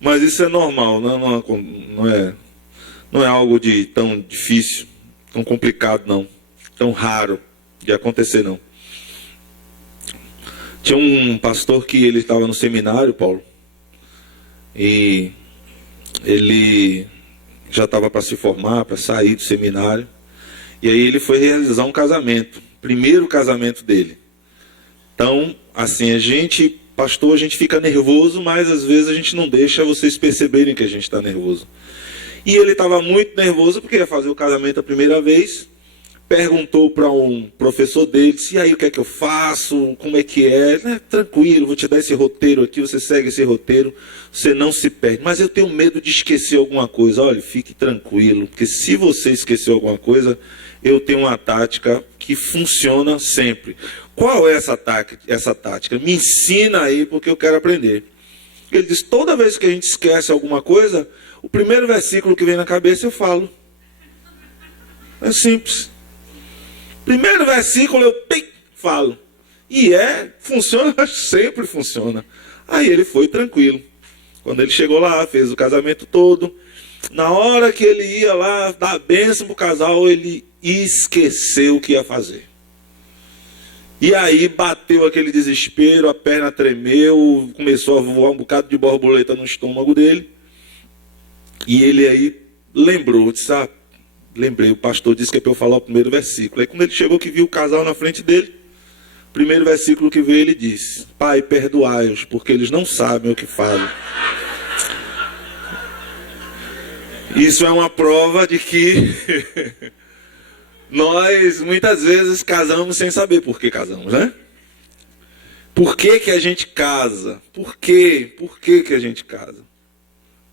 Mas isso é normal, não é algo de tão difícil, tão complicado, não. Tão raro de acontecer, não. Tinha um pastor que ele estava no seminário, Paulo, e ele já estava para se formar, para sair do seminário, e aí ele foi realizar um casamento, primeiro casamento dele. Então, assim, pastor, a gente fica nervoso, mas às vezes a gente não deixa vocês perceberem que a gente está nervoso. E ele estava muito nervoso porque ia fazer o casamento a primeira vez. Perguntou para um professor dele, disse, e aí o que é que eu faço, como é que é? Tranquilo, vou te dar esse roteiro aqui, você segue esse roteiro, você não se perde. Mas eu tenho medo de esquecer alguma coisa. Olha, fique tranquilo, porque se você esqueceu alguma coisa, eu tenho uma tática que funciona sempre. Qual é essa tática? Me ensina aí, porque eu quero aprender. Ele diz, toda vez que a gente esquece alguma coisa, o primeiro versículo que vem na cabeça eu falo. É simples. Primeiro versículo eu falo. E funciona, sempre funciona. Aí ele foi tranquilo. Quando ele chegou lá, fez o casamento todo. Na hora que ele ia lá dar a bênção para o casal, ele esqueceu o que ia fazer. E aí bateu aquele desespero, a perna tremeu, começou a voar um bocado de borboleta no estômago dele. E ele aí lembrou, disse, lembrei, o pastor disse que é para eu falar o primeiro versículo. Aí quando ele chegou que viu o casal na frente dele, o primeiro versículo que veio ele disse, Pai, perdoai-os, porque eles não sabem o que falam. Isso é uma prova de que nós muitas vezes casamos sem saber por que casamos, né? Por que que a gente casa? Por quê? Por que que a gente casa?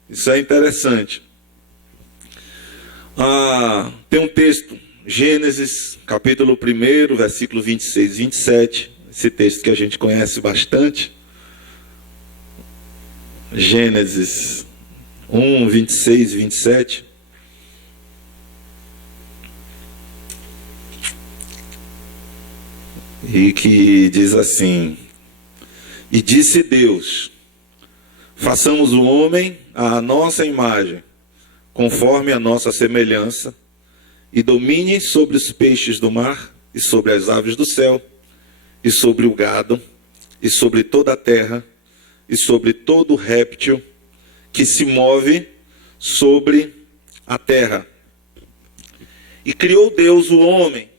Isso é interessante. Tem um texto, Gênesis, capítulo 1, versículo 26 e 27. Esse texto que a gente conhece bastante. Gênesis 1, 26 e 27. E que diz assim, e disse Deus, façamos o homem à nossa imagem, conforme a nossa semelhança, e domine sobre os peixes do mar, e sobre as aves do céu, e sobre o gado, e sobre toda a terra, e sobre todo réptil que se move sobre a terra. E criou Deus o homem,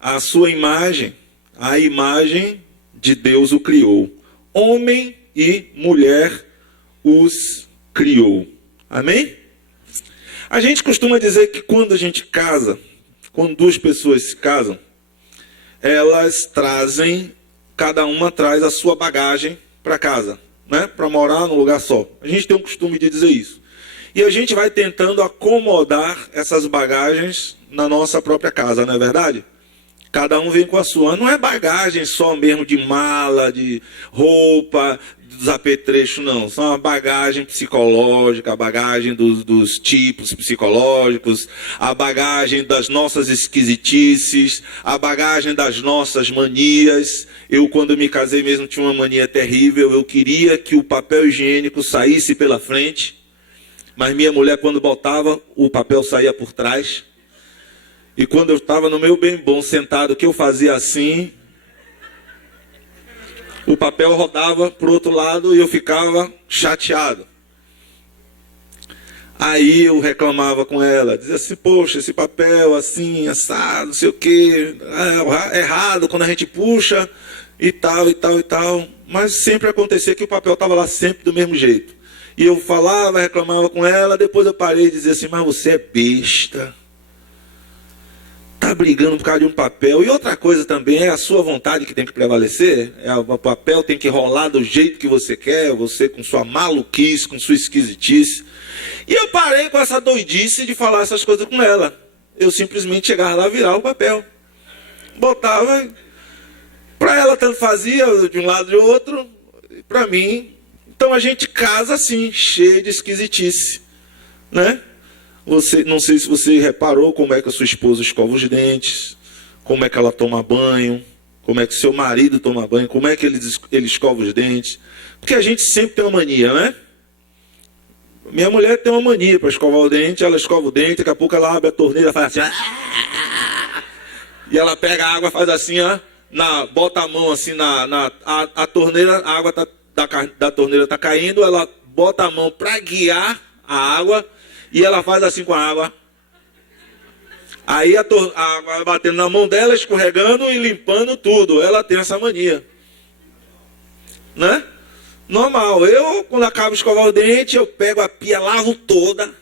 à sua imagem, a imagem de Deus o criou. Homem e mulher os criou. Amém? A gente costuma dizer que quando a gente casa, quando duas pessoas se casam, elas trazem, cada uma traz a sua bagagem para casa, né? Para morar num lugar só. A gente tem o costume de dizer isso. E a gente vai tentando acomodar essas bagagens na nossa própria casa, não é verdade? Cada um vem com a sua. Não é bagagem só mesmo de mala, de roupa, dos apetrechos, não. São a bagagem psicológica, a bagagem dos tipos psicológicos, a bagagem das nossas esquisitices, a bagagem das nossas manias. Eu, quando me casei mesmo, tinha uma mania terrível. Eu queria que o papel higiênico saísse pela frente, mas minha mulher, quando botava, o papel saía por trás. E quando eu estava no meu bem bom sentado, que eu fazia assim, o papel rodava para o outro lado e eu ficava chateado. Aí eu reclamava com ela, dizia assim, poxa, esse papel assim, assado, não sei o quê, é errado quando a gente puxa e tal, e tal, e tal. Mas sempre acontecia que o papel estava lá sempre do mesmo jeito. E eu falava, reclamava com ela, depois eu parei e dizia assim, mas você é besta. Está brigando por causa de um papel. E outra coisa também é a sua vontade que tem que prevalecer. O papel tem que rolar do jeito que você quer, você com sua maluquice, com sua esquisitice. E eu parei com essa doidice de falar essas coisas com ela. Eu simplesmente chegava lá, virava o papel, botava. Para ela tanto fazia, de um lado e de outro, para mim. Então a gente casa assim, cheio de esquisitice, né? Não sei se você reparou como é que a sua esposa escova os dentes, como é que ela toma banho, como é que seu marido toma banho, como é que ele escova os dentes. Porque a gente sempre tem uma mania, né? Minha mulher tem uma mania para escovar o dente, ela escova o dente, daqui a pouco ela abre a torneira, faz assim, e ela pega a água, faz assim, ó, bota a mão assim a torneira, a água da torneira está caindo, ela bota a mão para guiar a água e ela faz assim com a água. Aí a água vai batendo na mão dela, escorregando e limpando tudo. Ela tem essa mania, né? Normal. Eu, quando acabo de escovar o dente, eu pego a pia, lavo toda.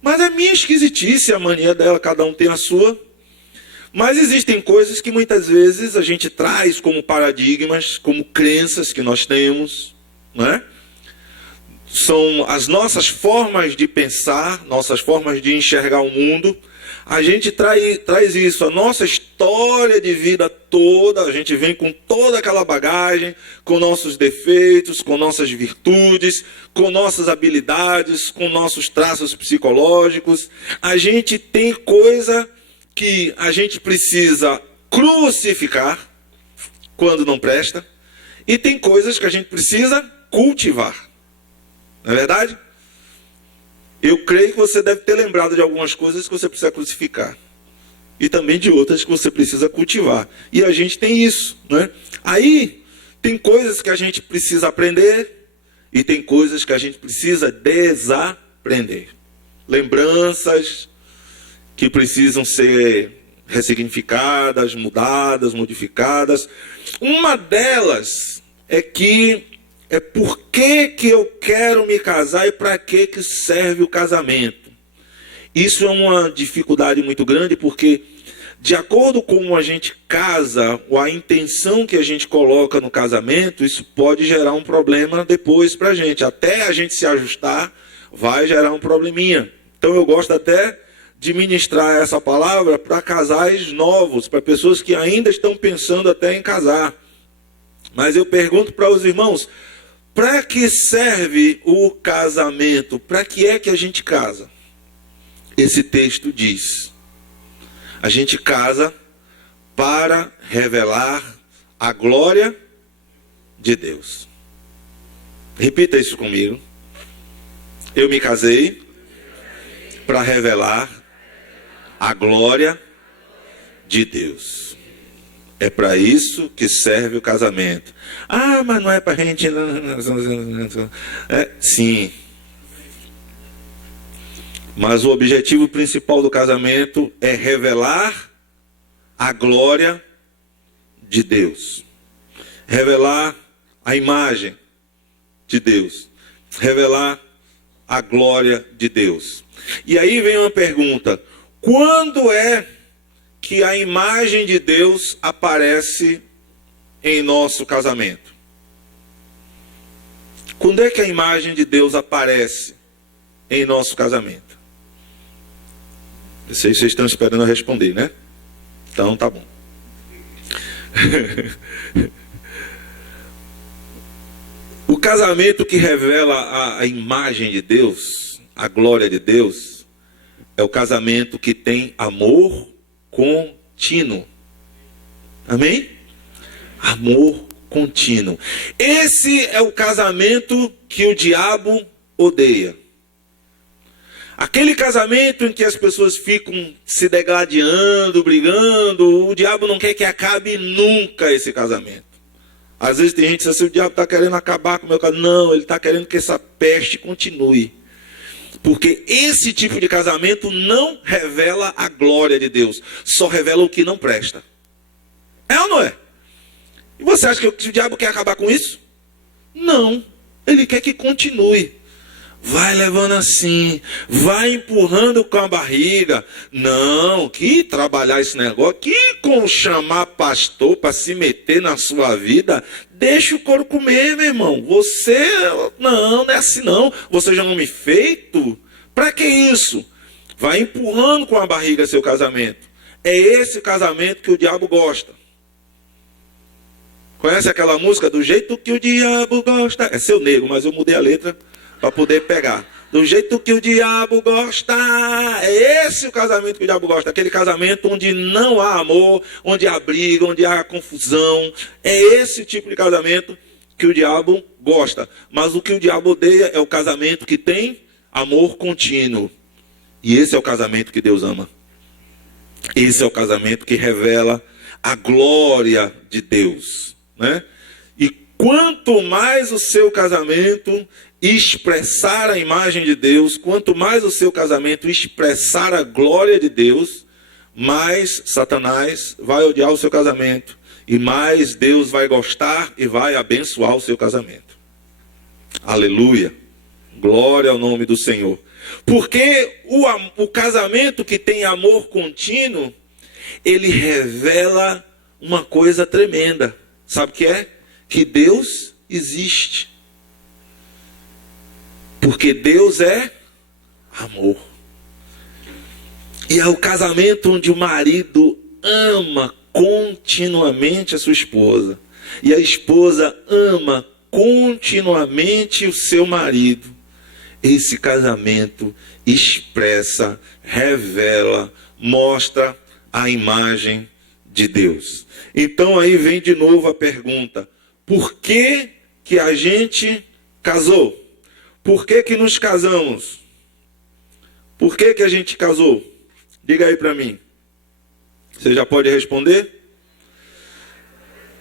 Mas é minha esquisitice, a mania dela, cada um tem a sua. Mas existem coisas que muitas vezes a gente traz como paradigmas, como crenças que nós temos, né? São as nossas formas de pensar, nossas formas de enxergar o mundo. A gente traz isso, a nossa história de vida toda, a gente vem com toda aquela bagagem, com nossos defeitos, com nossas virtudes, com nossas habilidades, com nossos traços psicológicos. A gente tem coisa que a gente precisa crucificar quando não presta, e tem coisas que a gente precisa cultivar. Não é verdade? Eu creio que você deve ter lembrado de algumas coisas que você precisa crucificar. E também de outras que você precisa cultivar. E a gente tem isso, né? Aí, tem coisas que a gente precisa aprender e tem coisas que a gente precisa desaprender. Lembranças que precisam ser ressignificadas, mudadas, modificadas. Uma delas é por que eu quero me casar e para que serve o casamento. Isso é uma dificuldade muito grande, porque de acordo com como a gente casa, ou a intenção que a gente coloca no casamento, isso pode gerar um problema depois para a gente. Até a gente se ajustar, vai gerar um probleminha. Então eu gosto até de ministrar essa palavra para casais novos, para pessoas que ainda estão pensando até em casar. Mas eu pergunto para os irmãos, para que serve o casamento? Para que é que a gente casa? Esse texto diz: a gente casa para revelar a glória de Deus. Repita isso comigo. Eu me casei para revelar a glória de Deus. É para isso que serve o casamento. Ah, mas não é para a gente... Sim. Mas o objetivo principal do casamento é revelar a glória de Deus. Revelar a imagem de Deus. Revelar a glória de Deus. E aí vem uma pergunta. Quando é que a imagem de Deus aparece em nosso casamento? Quando é que a imagem de Deus aparece em nosso casamento? Vocês estão esperando eu responder, né? Então tá bom. O casamento que revela a imagem de Deus, a glória de Deus, é o casamento que tem amor contínuo. Amém? Amor contínuo. Esse é o casamento que o diabo odeia. Aquele casamento em que as pessoas ficam se degladiando, brigando, o diabo não quer que acabe nunca esse casamento. Às vezes tem gente que diz assim, o diabo está querendo acabar com o meu casamento. Não, ele está querendo que essa peste continue. Porque esse tipo de casamento não revela a glória de Deus. Só revela o que não presta. É ou não é? E você acha que o diabo quer acabar com isso? Não. Ele quer que continue. Vai levando assim. Vai empurrando com a barriga. Não, que trabalhar esse negócio. Que com chamar pastor para se meter na sua vida. Deixa o couro comer, meu irmão. Você, não é assim não. Você já não me feito? Para que isso? Vai empurrando com a barriga seu casamento. É esse casamento que o diabo gosta. Conhece aquela música? Do jeito que o diabo gosta. É Seu Negro, mas eu mudei a letra para poder pegar. Do jeito que o diabo gosta. É esse o casamento que o diabo gosta. Aquele casamento onde não há amor, onde há briga, onde há confusão. É esse tipo de casamento que o diabo gosta. Mas o que o diabo odeia é o casamento que tem amor contínuo. E esse é o casamento que Deus ama. Esse é o casamento que revela a glória de Deus, né? E quanto mais o seu casamento expressar a imagem de Deus, quanto mais o seu casamento expressar a glória de Deus, mais Satanás vai odiar o seu casamento e mais Deus vai gostar e vai abençoar o seu casamento. Aleluia! Glória ao nome do Senhor. Porque o casamento que tem amor contínuo, ele revela uma coisa tremenda. Sabe o que é? Que Deus existe. Porque Deus é amor. E é o casamento onde o marido ama continuamente a sua esposa. E a esposa ama continuamente o seu marido. Esse casamento expressa, revela, mostra a imagem de Deus. Então aí vem de novo a pergunta: por que que a gente casou? Por que que nos casamos? Por que que a gente casou? Diga aí para mim. Você já pode responder?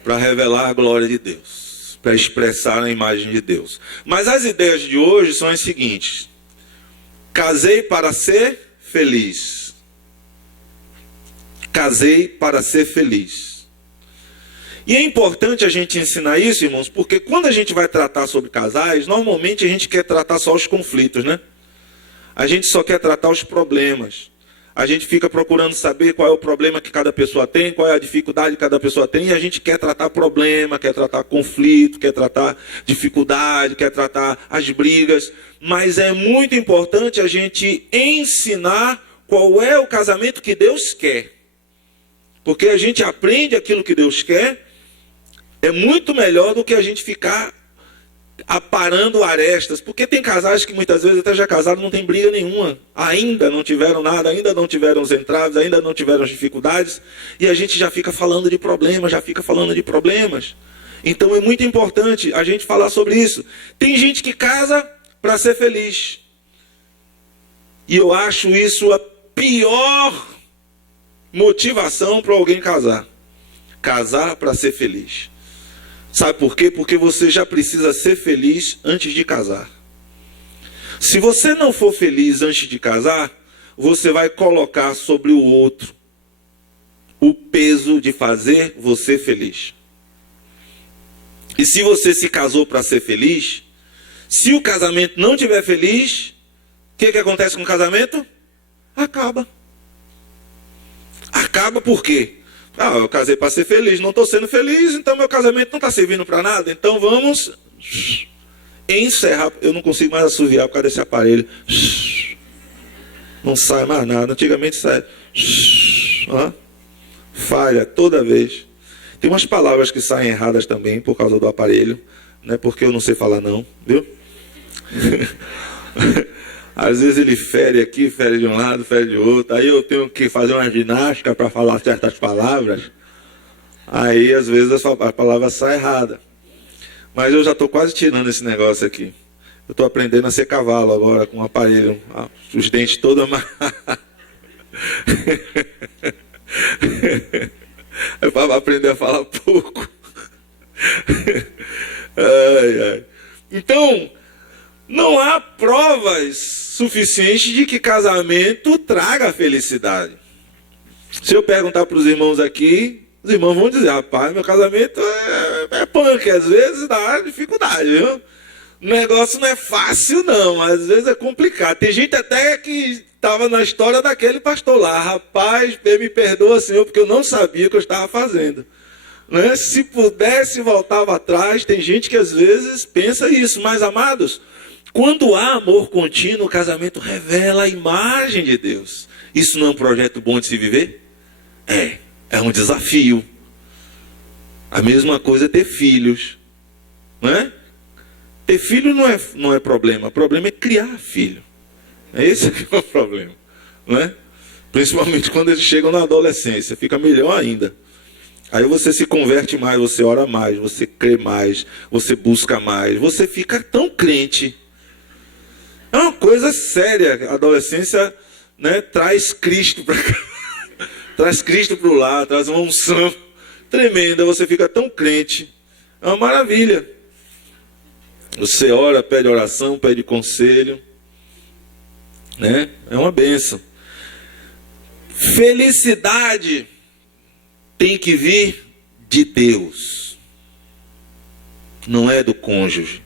Para revelar a glória de Deus, para expressar a imagem de Deus. Mas as ideias de hoje são as seguintes: casei para ser feliz. Casei para ser feliz. E é importante a gente ensinar isso, irmãos, porque quando a gente vai tratar sobre casais, normalmente a gente quer tratar só os conflitos, né? A gente só quer tratar os problemas. A gente fica procurando saber qual é o problema que cada pessoa tem, qual é a dificuldade que cada pessoa tem, e a gente quer tratar problema, quer tratar conflito, quer tratar dificuldade, quer tratar as brigas. Mas é muito importante a gente ensinar qual é o casamento que Deus quer. Porque a gente aprende aquilo que Deus quer, é muito melhor do que a gente ficar aparando arestas. Porque tem casais que muitas vezes até já casaram, não tem briga nenhuma. Ainda não tiveram nada, ainda não tiveram os entraves, ainda não tiveram as dificuldades. E a gente já fica falando de problemas, Então é muito importante a gente falar sobre isso. Tem gente que casa para ser feliz. E eu acho isso a pior motivação para alguém casar. Casar para ser feliz. Sabe por quê? Porque você já precisa ser feliz antes de casar. Se você não for feliz antes de casar, você vai colocar sobre o outro o peso de fazer você feliz. E se você se casou para ser feliz, se o casamento não estiver feliz, o que acontece com o casamento? Acaba. Acaba por quê? Eu casei para ser feliz, não estou sendo feliz, então meu casamento não está servindo para nada. Então vamos encerrar. Eu não consigo mais assoviar por causa desse aparelho. Não sai mais nada. Antigamente sai. Falha toda vez. Tem umas palavras que saem erradas também por causa do aparelho. Não é porque eu não sei falar não, viu? Às vezes ele fere aqui, fere de um lado, fere de outro. Aí eu tenho que fazer uma ginástica para falar certas palavras. Aí às vezes a palavra sai errada. Mas eu já estou quase tirando esse negócio aqui. Eu estou aprendendo a ser cavalo agora com o aparelho. Os dentes todos amarrados. É para aprender a falar pouco. Então, não há provas suficientes de que casamento traga felicidade. Se eu perguntar para os irmãos aqui, os irmãos vão dizer: rapaz, meu casamento é punk, às vezes dá dificuldade, viu? O negócio não é fácil não, às vezes é complicado. Tem gente até que estava na história daquele pastor lá: rapaz, me perdoa, Senhor, porque eu não sabia o que eu estava fazendo. Né? Se pudesse, voltava atrás. Tem gente que às vezes pensa isso. Mas, amados, quando há amor contínuo, o casamento revela a imagem de Deus. Isso não é um projeto bom de se viver? É um desafio. A mesma coisa é ter filhos. Não é? Ter filho não é problema. O problema é criar filho. Esse que é o problema. Não é? Principalmente quando eles chegam na adolescência. Fica melhor ainda. Aí você se converte mais, você ora mais, você crê mais, você busca mais, você fica tão crente. É uma coisa séria. A adolescência, né, traz Cristo para cá, traz Cristo para o lado, traz uma unção tremenda. Você fica tão crente. É uma maravilha. Você ora, pede oração, pede conselho, né? É uma bênção. Felicidade tem que vir de Deus, não é do cônjuge.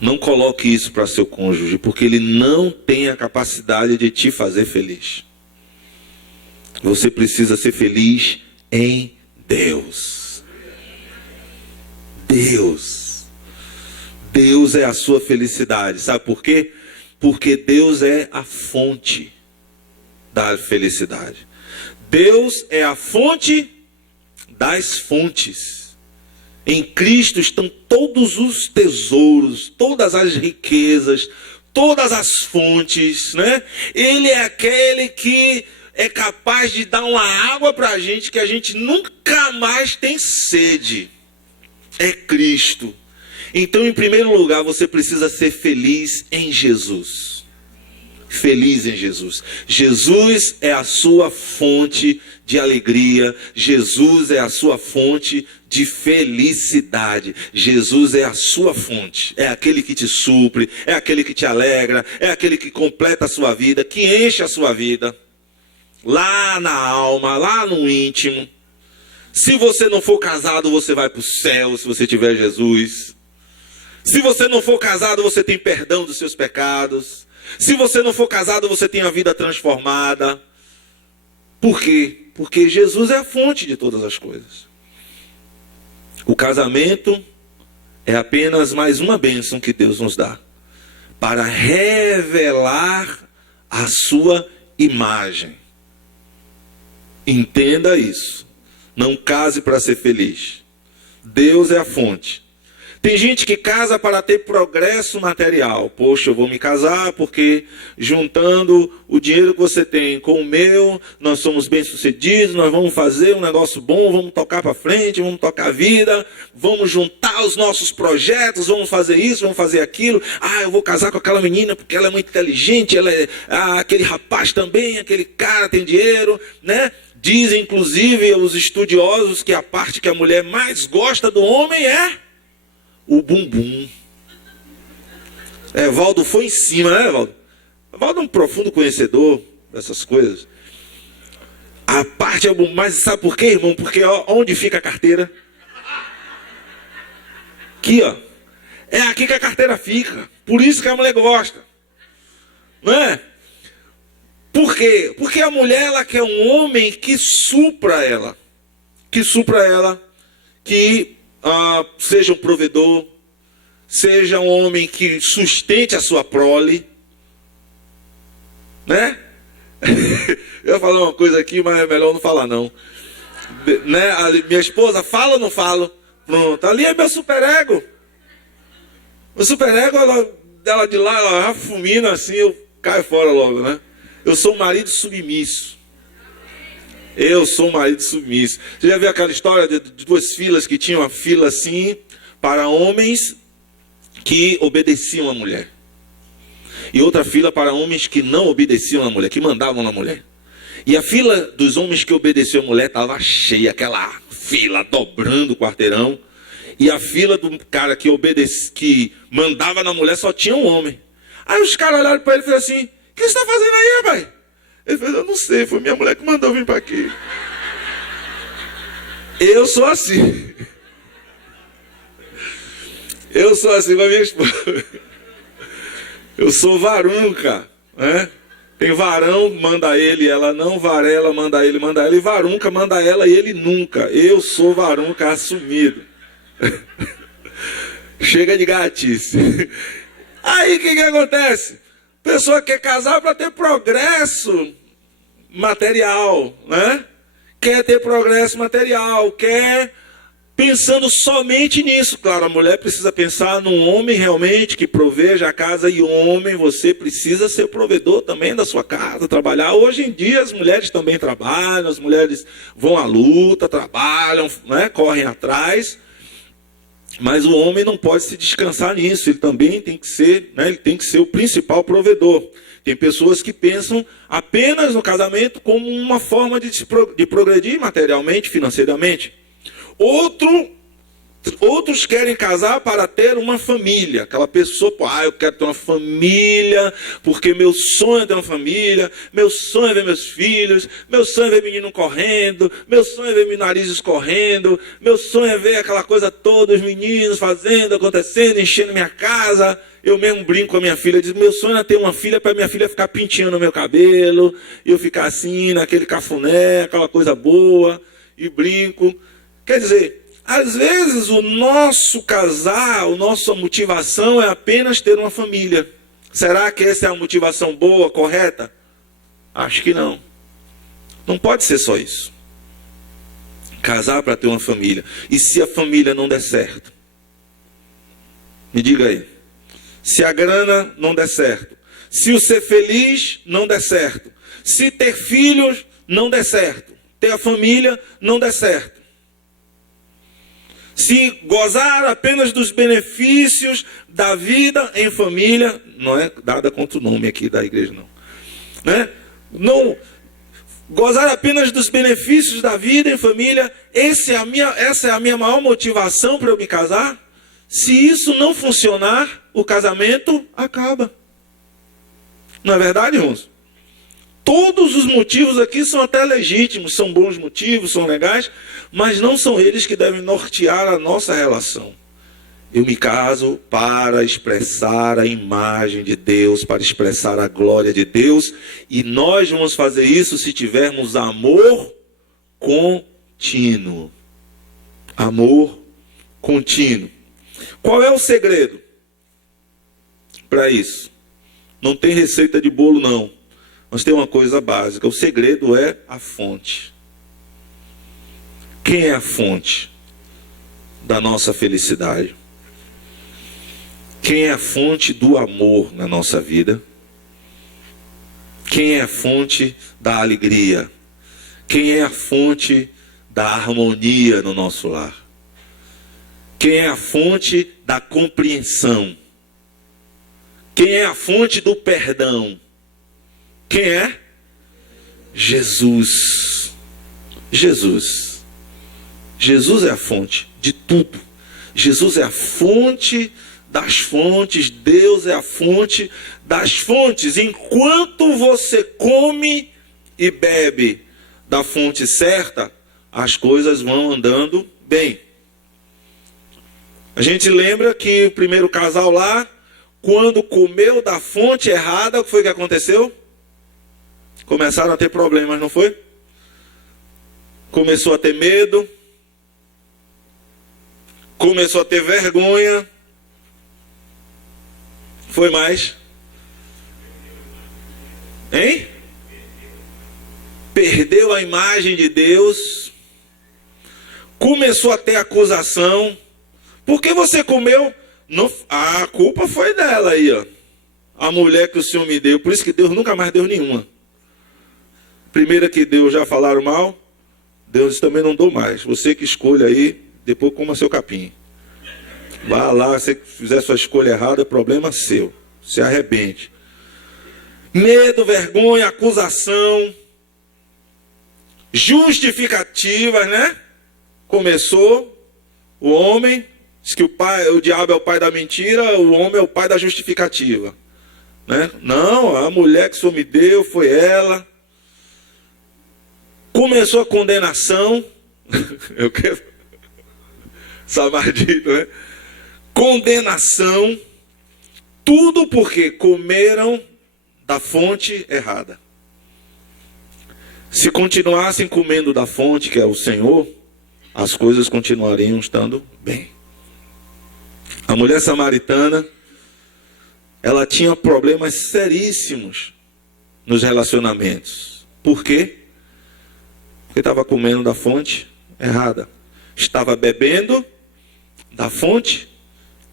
Não coloque isso para seu cônjuge, porque ele não tem a capacidade de te fazer feliz. Você precisa ser feliz em Deus. Deus é a sua felicidade. Sabe por quê? Porque Deus é a fonte da felicidade. Deus é a fonte das fontes. Em Cristo estão todos os tesouros, todas as riquezas, todas as fontes, né? Ele é aquele que é capaz de dar uma água para a gente que a gente nunca mais tem sede. É Cristo. Então, em primeiro lugar, você precisa ser feliz em Jesus. Feliz em Jesus. Jesus é a sua fonte de alegria. Jesus é a sua fonte de felicidade. Jesus é a sua fonte. É aquele que te supre, é aquele que te alegra, é aquele que completa a sua vida, que enche a sua vida. Lá na alma, lá no íntimo. Se você não for casado, você vai para o céu, se você tiver Jesus. Se você não for casado, você tem perdão dos seus pecados. Se você não for casado, você tem a vida transformada. Por quê? Porque Jesus é a fonte de todas as coisas. O casamento é apenas mais uma bênção que Deus nos dá para revelar a sua imagem. Entenda isso. Não case para ser feliz. Deus é a fonte. Tem gente que casa para ter progresso material. Poxa, eu vou me casar porque juntando o dinheiro que você tem com o meu, nós somos bem-sucedidos, nós vamos fazer um negócio bom, vamos tocar para frente, vamos tocar a vida, vamos juntar os nossos projetos, vamos fazer isso, vamos fazer aquilo. Ah, eu vou casar com aquela menina porque ela é muito inteligente, ela é, aquele rapaz também, aquele cara tem dinheiro, né? Dizem, inclusive, os estudiosos que a parte que a mulher mais gosta do homem é o bumbum. Valdo foi em cima, né, Valdo? Valdo é um profundo conhecedor dessas coisas. A parte é o bumbum. Mas sabe por quê, irmão? Porque onde fica a carteira? Aqui, ó. É aqui que a carteira fica. Por isso que a mulher gosta. Não é? Por quê? Porque a mulher, ela quer um homem que supra ela. Que supra ela. Que seja um provedor, seja um homem que sustente a sua prole, né? Eu ia falar uma coisa aqui, mas é melhor não falar não, né? Minha esposa fala ou não falo? Pronto, ali é meu superego. O superego, ela de lá, ela fulmina assim, eu caio fora logo, né? Eu sou um marido submisso. Eu sou um marido submisso. Você já viu aquela história de duas filas que tinham uma fila assim para homens que obedeciam a mulher e outra fila para homens que não obedeciam a mulher, que mandavam na mulher. E a fila dos homens que obedeciam a mulher estava cheia, aquela fila dobrando o quarteirão. E a fila do cara que mandava na mulher só tinha um homem. Aí os caras olharam para ele e falaram assim: o que você está fazendo aí, rapaz? Ele falou: eu não sei, foi minha mulher que mandou vir para aqui. Eu sou assim. Eu sou assim com a minha esposa. Eu sou varunca, né? Tem varão, manda ele, ela não. Varela, manda ele, manda ela. E varunca, manda ela e ele nunca. Eu sou varunca assumido. Chega de gatice. Aí o que acontece? A pessoa quer casar para ter progresso material, né? Quer ter progresso material, quer pensando somente nisso. Claro, a mulher precisa pensar num homem realmente que proveja a casa, e homem, você precisa ser provedor também da sua casa, trabalhar. Hoje em dia as mulheres também trabalham, as mulheres vão à luta, trabalham, né, correm atrás, mas o homem não pode se descansar nisso, ele também tem que ser, né, ele tem que ser o principal provedor. Tem pessoas que pensam apenas no casamento como uma forma de progredir materialmente, financeiramente. Outros querem casar para ter uma família. Aquela pessoa, eu quero ter uma família, porque meu sonho é ter uma família, meu sonho é ver meus filhos, meu sonho é ver menino correndo, meu sonho é ver meu nariz escorrendo, meu sonho é ver aquela coisa toda, os meninos fazendo, acontecendo, enchendo minha casa. Eu mesmo brinco com a minha filha, diz, meu sonho é ter uma filha para minha filha ficar penteando o meu cabelo, e eu ficar assim, naquele cafuné, aquela coisa boa, e brinco. Quer dizer, às vezes o nosso casar, a nossa motivação é apenas ter uma família. Será que essa é a motivação boa, correta? Acho que não. Não pode ser só isso. Casar para ter uma família. E se a família não der certo? Me diga aí. Se a grana não der certo. Se o ser feliz não der certo. Se ter filhos não der certo. Ter a família não der certo. Se gozar apenas dos benefícios da vida em família, não é dada contra o nome aqui da igreja, não. Né? Não gozar apenas dos benefícios da vida em família, essa é a minha maior motivação para eu me casar. Se isso não funcionar, o casamento acaba. Não é verdade, irmãos? Todos os motivos aqui são até legítimos, são bons motivos, são legais, mas não são eles que devem nortear a nossa relação. Eu me caso para expressar a imagem de Deus, para expressar a glória de Deus, e nós vamos fazer isso se tivermos amor contínuo. Amor contínuo. Qual é o segredo para isso? Não tem receita de bolo, não. Mas tem uma coisa básica, o segredo é a fonte. Quem é a fonte da nossa felicidade? Quem é a fonte do amor na nossa vida? Quem é a fonte da alegria? Quem é a fonte da harmonia no nosso lar? Quem é a fonte da compreensão? Quem é a fonte do perdão? Quem é? Jesus. Jesus. Jesus é a fonte de tudo. Jesus é a fonte das fontes. Deus é a fonte das fontes. Enquanto você come e bebe da fonte certa, as coisas vão andando bem. A gente lembra que o primeiro casal lá, quando comeu da fonte errada, o que foi que aconteceu? Começaram a ter problemas, não foi? Começou a ter medo. Começou a ter vergonha. Foi mais? Hein? Perdeu a imagem de Deus. Começou a ter acusação. Por que você comeu? Não, a culpa foi dela aí, ó. A mulher que o Senhor me deu. Por isso que Deus nunca mais deu nenhuma. Primeira que Deus já falaram mal, Deus também não dou mais. Você que escolhe aí, depois coma seu capim. Vá lá, se fizer sua escolha errada, problema seu. Se arrebente. Medo, vergonha, acusação, justificativas, né? Começou o homem, diz que o diabo é o pai da mentira, o homem é o pai da justificativa. Né? Não, a mulher que o Senhor me deu foi ela. Começou a condenação. Eu quero. Samardito, né? Condenação. Tudo porque comeram da fonte errada. Se continuassem comendo da fonte, que é o Senhor, as coisas continuariam estando bem. A mulher samaritana, ela tinha problemas seríssimos nos relacionamentos. Por quê? Porque estava comendo da fonte errada. estava bebendo da fonte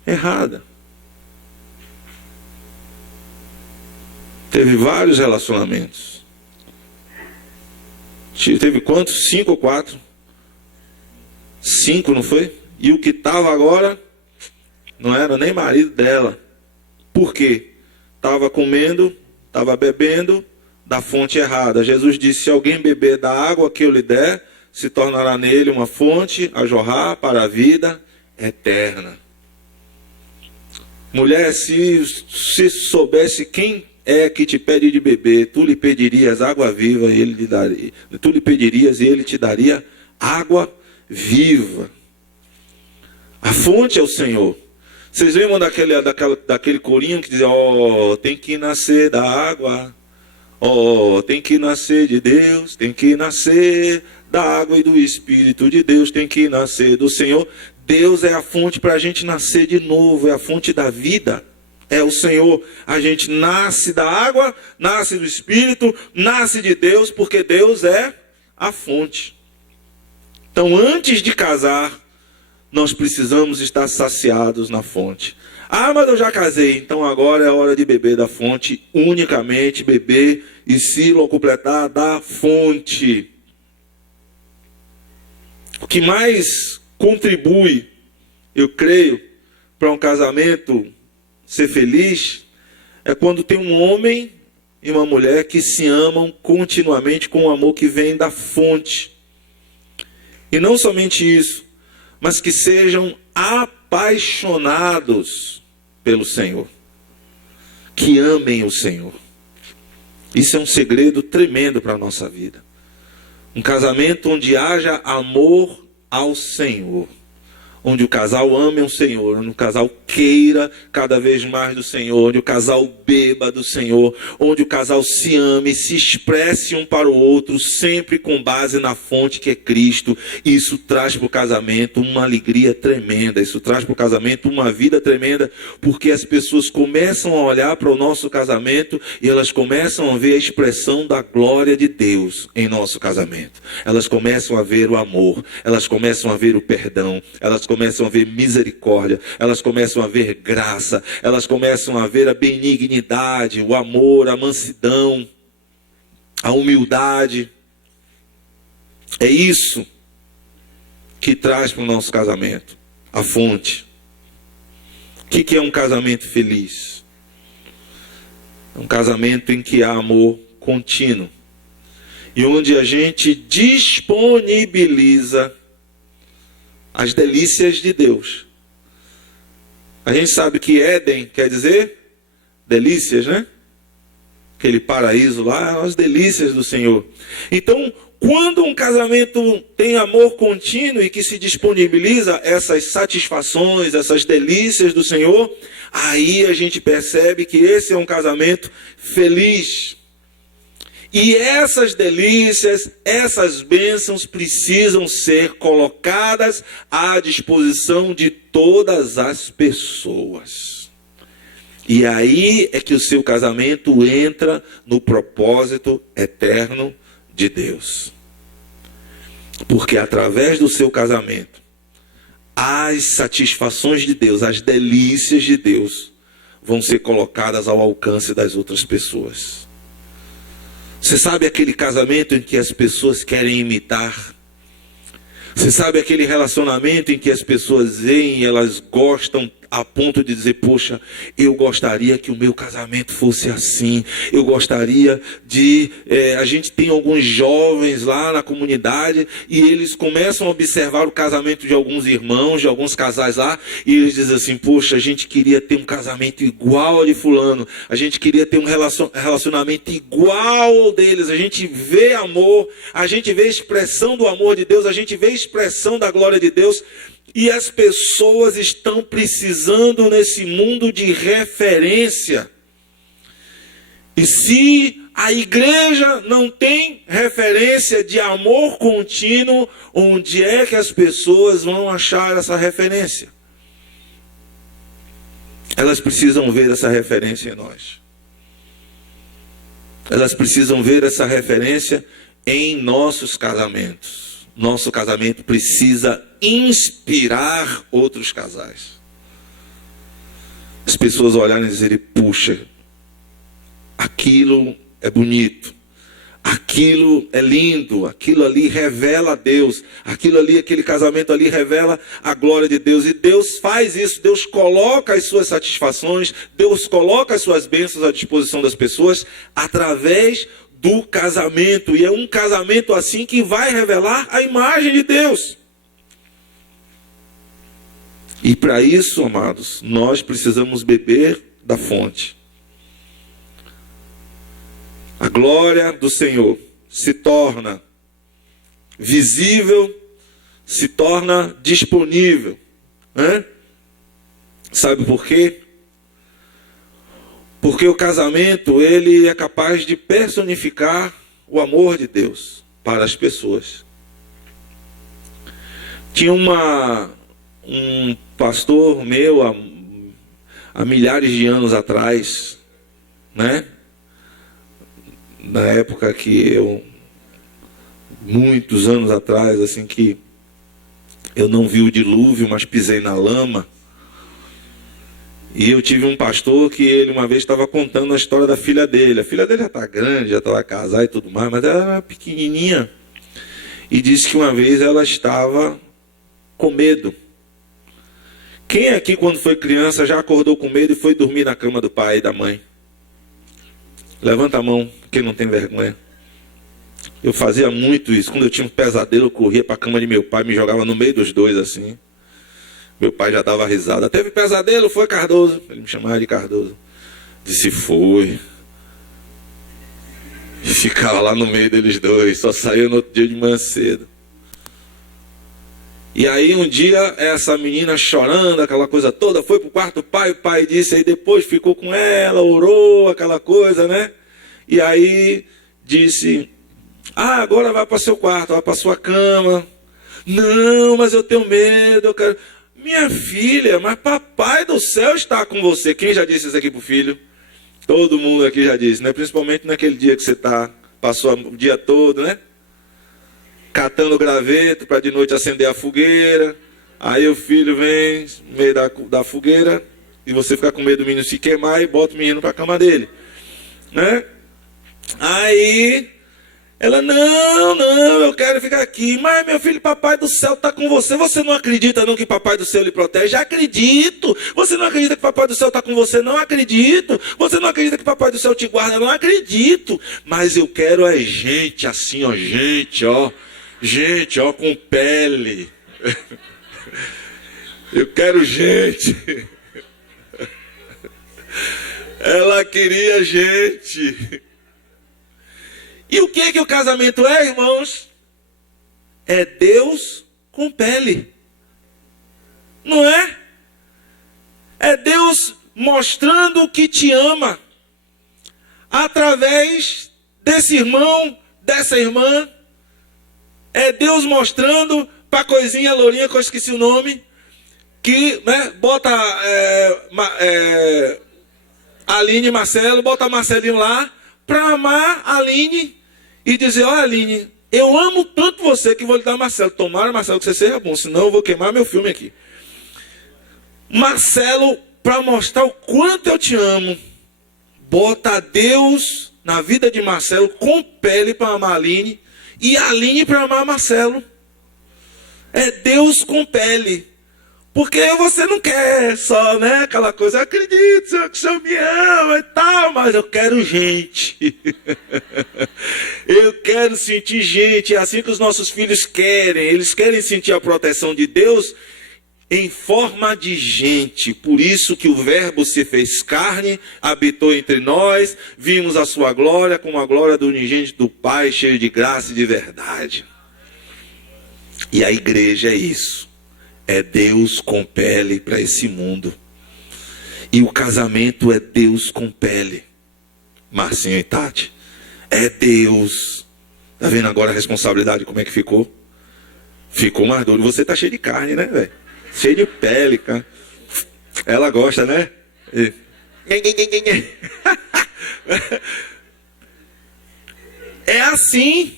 errada. Teve vários relacionamentos. Teve quantos? 5 ou 4? 5, não foi? E o que estava agora não era nem marido dela. Por quê? Estava comendo, estava bebendo da fonte errada. Jesus disse: se alguém beber da água que eu lhe der, se tornará nele uma fonte a jorrar para a vida eterna. Mulher, se soubesse quem é que te pede de beber, tu lhe pedirias água viva e ele lhe daria. Tu lhe pedirias e ele te daria água viva. A fonte é o Senhor. Vocês lembram daquele corinho que dizia: ó, tem que nascer da água, ó, tem que nascer de Deus, tem que nascer da água e do Espírito de Deus, tem que nascer do Senhor. Deus é a fonte para a gente nascer de novo, é a fonte da vida. É o Senhor. A gente nasce da água, nasce do Espírito, nasce de Deus, porque Deus é a fonte. Então, antes de casar, nós precisamos estar saciados na fonte. Ah, mas eu já casei, então agora é hora de beber da fonte, unicamente beber e se completar da fonte. O que mais contribui, eu creio, para um casamento ser feliz, é quando tem um homem e uma mulher que se amam continuamente com um amor que vem da fonte. E não somente isso, mas que sejam apaixonados pelo Senhor, que amem o Senhor. Isso é um segredo tremendo para a nossa vida. Um casamento onde haja amor ao Senhor, onde o casal ame o Senhor, onde o casal queira cada vez mais do Senhor, onde o casal beba do Senhor, onde o casal se ame, se expresse um para o outro, sempre com base na fonte que é Cristo. Isso traz para o casamento uma alegria tremenda, isso traz para o casamento uma vida tremenda, porque as pessoas começam a olhar para o nosso casamento e elas começam a ver a expressão da glória de Deus em nosso casamento. Elas começam a ver o amor, elas começam a ver o perdão, elas começam a ver misericórdia, elas começam a ver graça, elas começam a ver a benignidade, o amor, a mansidão, a humildade. É isso que traz para o nosso casamento a fonte. O que é um casamento feliz? É um casamento em que há amor contínuo e onde a gente disponibiliza as delícias de Deus. A gente sabe que Éden quer dizer delícias, né? Aquele paraíso lá, as delícias do Senhor. Então, quando um casamento tem amor contínuo e que se disponibiliza essas satisfações, essas delícias do Senhor, aí a gente percebe que esse é um casamento feliz. E essas delícias, essas bênçãos precisam ser colocadas à disposição de todas as pessoas. E aí é que o seu casamento entra no propósito eterno de Deus. Porque através do seu casamento, as satisfações de Deus, as delícias de Deus, vão ser colocadas ao alcance das outras pessoas. Você sabe aquele casamento em que as pessoas querem imitar? Você sabe aquele relacionamento em que as pessoas veem e elas gostam a ponto de dizer: poxa, eu gostaria que o meu casamento fosse assim. Eu gostaria de... a gente tem alguns jovens lá na comunidade e eles começam a observar o casamento de alguns irmãos, de alguns casais lá, e eles dizem assim: poxa, a gente queria ter um casamento igual ao de fulano, a gente queria ter um relacionamento igual ao deles. A gente vê amor, a gente vê a expressão do amor de Deus, a gente vê a expressão da glória de Deus. E as pessoas estão precisando nesse mundo de referência. E se a igreja não tem referência de amor contínuo, onde é que as pessoas vão achar essa referência? Elas precisam ver essa referência em nós. Elas precisam ver essa referência em nossos casamentos. nosso casamento precisa inspirar outros casais. As pessoas olharem e dizerem, puxa, aquilo é bonito, aquilo é lindo, aquilo ali revela a Deus, aquilo ali, aquele casamento ali revela a glória de Deus. E Deus faz isso, Deus coloca as suas satisfações, Deus coloca as suas bênçãos à disposição das pessoas através do casamento. E é um casamento assim que vai revelar a imagem de Deus. E para isso, amados, nós precisamos beber da fonte. A glória do Senhor se torna visível, se torna disponível. Né? Sabe por quê? Porque o casamento, ele é capaz de personificar o amor de Deus para as pessoas. Tinha um pastor meu há milhares de anos atrás, né? Na época que muitos anos atrás, assim, que eu não vi o dilúvio, mas pisei na lama. E eu tive um pastor que ele uma vez estava contando a história da filha dele. A filha dele já está grande, já estava casada e tudo mais, mas ela era pequenininha. E disse que uma vez ela estava com medo. Quem aqui, quando foi criança, já acordou com medo e foi dormir na cama do pai e da mãe? Levanta a mão, quem não tem vergonha. Eu fazia muito isso. Quando eu tinha um pesadelo, eu corria para a cama de meu pai, me jogava no meio dos dois assim. Meu pai já dava risada. Teve pesadelo? Foi, Cardoso? Ele me chamava de Cardoso. Disse, foi. E ficava lá no meio deles dois. Só saía no outro dia de manhã cedo. E aí um dia, essa menina chorando, aquela coisa toda, foi pro quarto do pai, o pai disse, aí depois ficou com ela, orou, aquela coisa, né? E aí disse, agora vai para seu quarto, vai para sua cama. Não, mas eu tenho medo, eu quero... Minha filha, mas papai do céu está com você. Quem já disse isso aqui pro filho? Todo mundo aqui já disse, né? Principalmente naquele dia que você passou o dia todo, né? Catando graveto para de noite acender a fogueira. Aí o filho vem no meio da fogueira e você fica com medo do menino se queimar e bota o menino para a cama dele, né? Aí ela, não, eu quero ficar aqui. Mas meu filho, papai do céu está com você. Você não acredita não que papai do céu lhe protege? Acredito. Você não acredita que papai do céu está com você? Não acredito. Você não acredita que papai do céu te guarda? Não acredito. Mas eu quero é gente assim, ó, gente, ó, com pele. Eu quero gente. Ela queria gente. E o que o casamento é, irmãos? É Deus com pele. Não é? É Deus mostrando que te ama. Através desse irmão, dessa irmã. É Deus mostrando para a coisinha lourinha, que eu esqueci o nome, que, né, bota Aline e Marcelo, bota Marcelinho lá, para amar a Aline e dizer, olha Aline, eu amo tanto você que vou lhe dar Marcelo. Tomara, Marcelo, que você seja bom, senão eu vou queimar meu filme aqui. Marcelo, para mostrar o quanto eu te amo, bota Deus na vida de Marcelo com pele para amar a Aline, e a Aline para amar Marcelo. É Deus com pele. Porque você não quer só, né, aquela coisa, eu acredito que o Senhor me ama e tal, mas eu quero gente. Eu quero sentir gente. É assim que os nossos filhos querem. Eles querem sentir a proteção de Deus em forma de gente. Por isso que o Verbo se fez carne, habitou entre nós, vimos a sua glória como a glória do unigênito do Pai, cheio de graça e de verdade. E a igreja é isso. É Deus com pele para esse mundo. E o casamento é Deus com pele. Marcinho e Tati. É Deus. Tá vendo agora a responsabilidade como é que ficou? Ficou mais duro. Você tá cheio de carne, né, velho? Cheio de pele, cara. Ela gosta, né? É assim.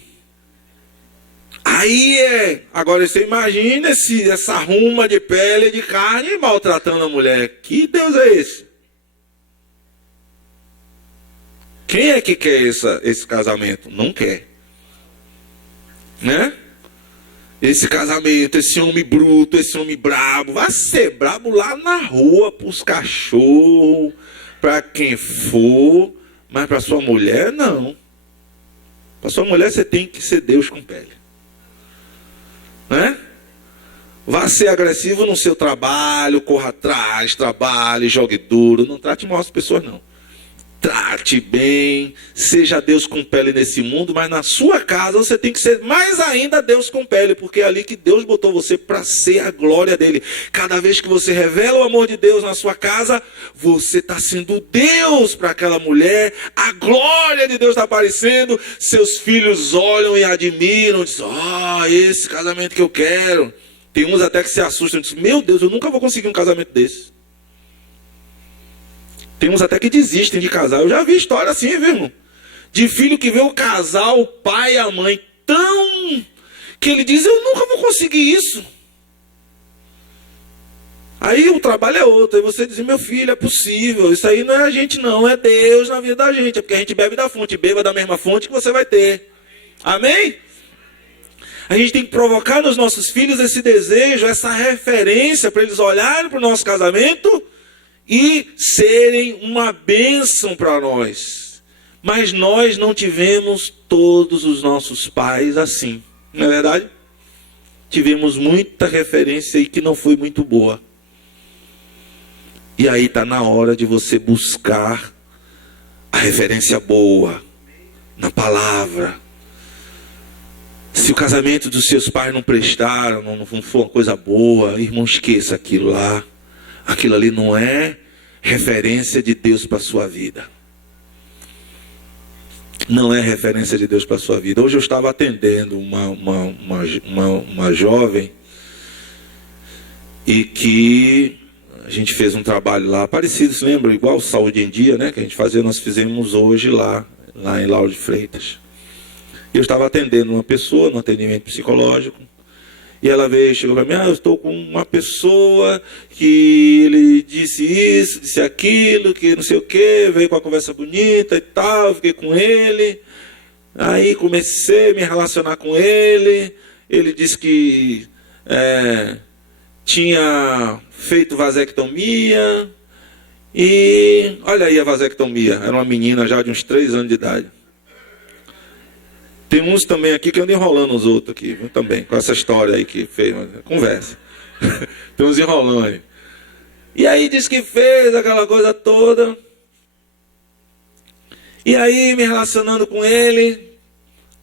Aí agora você imagina essa ruma de pele e de carne maltratando a mulher. Que Deus é esse? Quem é que quer esse casamento? Não quer. Né? Esse casamento, esse homem bruto, esse homem brabo, vai ser brabo lá na rua, para os cachorros, para quem for, mas para sua mulher, não. Para sua mulher você tem que ser Deus com pele. Né? Vá ser agressivo no seu trabalho, corra atrás, trabalhe, jogue duro, não trate mal as pessoas, não. Trate bem, seja Deus com pele nesse mundo, mas na sua casa você tem que ser mais ainda Deus com pele, porque é ali que Deus botou você para ser a glória dele. Cada vez que você revela o amor de Deus na sua casa, você está sendo Deus para aquela mulher, a glória de Deus está aparecendo, seus filhos olham e admiram, dizem, esse casamento que eu quero. Tem uns até que se assustam, dizem, meu Deus, eu nunca vou conseguir um casamento desse. Tem uns até que desistem de casar. Eu já vi história assim, viu, irmão? De filho que vê o casal, o pai e a mãe tão... que ele diz, eu nunca vou conseguir isso. Aí o trabalho é outro. Aí você diz, meu filho, é possível. Isso aí não é a gente não, é Deus na vida da gente. É porque a gente bebe da fonte. Beba da mesma fonte que você vai ter. Amém? A gente tem que provocar nos nossos filhos esse desejo, essa referência, para eles olharem para o nosso casamento e serem uma bênção para nós. Mas nós não tivemos todos os nossos pais assim, não é verdade? Tivemos muita referência aí que não foi muito boa. E aí está na hora de você buscar a referência boa na palavra. Se o casamento dos seus pais não prestaram, não foi uma coisa boa, irmão, esqueça aquilo lá. Aquilo ali não é referência de Deus para a sua vida. Não é referência de Deus para a sua vida. Hoje eu estava atendendo uma jovem e que a gente fez um trabalho lá parecido, se lembra? Igual Saúde em Dia, né? Que a gente fazia, nós fizemos hoje lá em Lauro de Freitas. Eu estava atendendo uma pessoa no atendimento psicológico. E ela chegou para mim, eu estou com uma pessoa que ele disse isso, disse aquilo, que não sei o que, veio com a conversa bonita e tal, fiquei com ele. Aí comecei a me relacionar com ele. Ele disse que tinha feito vasectomia. E olha aí a vasectomia, era uma menina já de uns 3 anos de idade. Tem uns também aqui que andam enrolando os outros aqui, viu? Também, com essa história aí que fez, conversa. Tem uns enrolando aí. E aí diz que fez aquela coisa toda. E aí me relacionando com ele.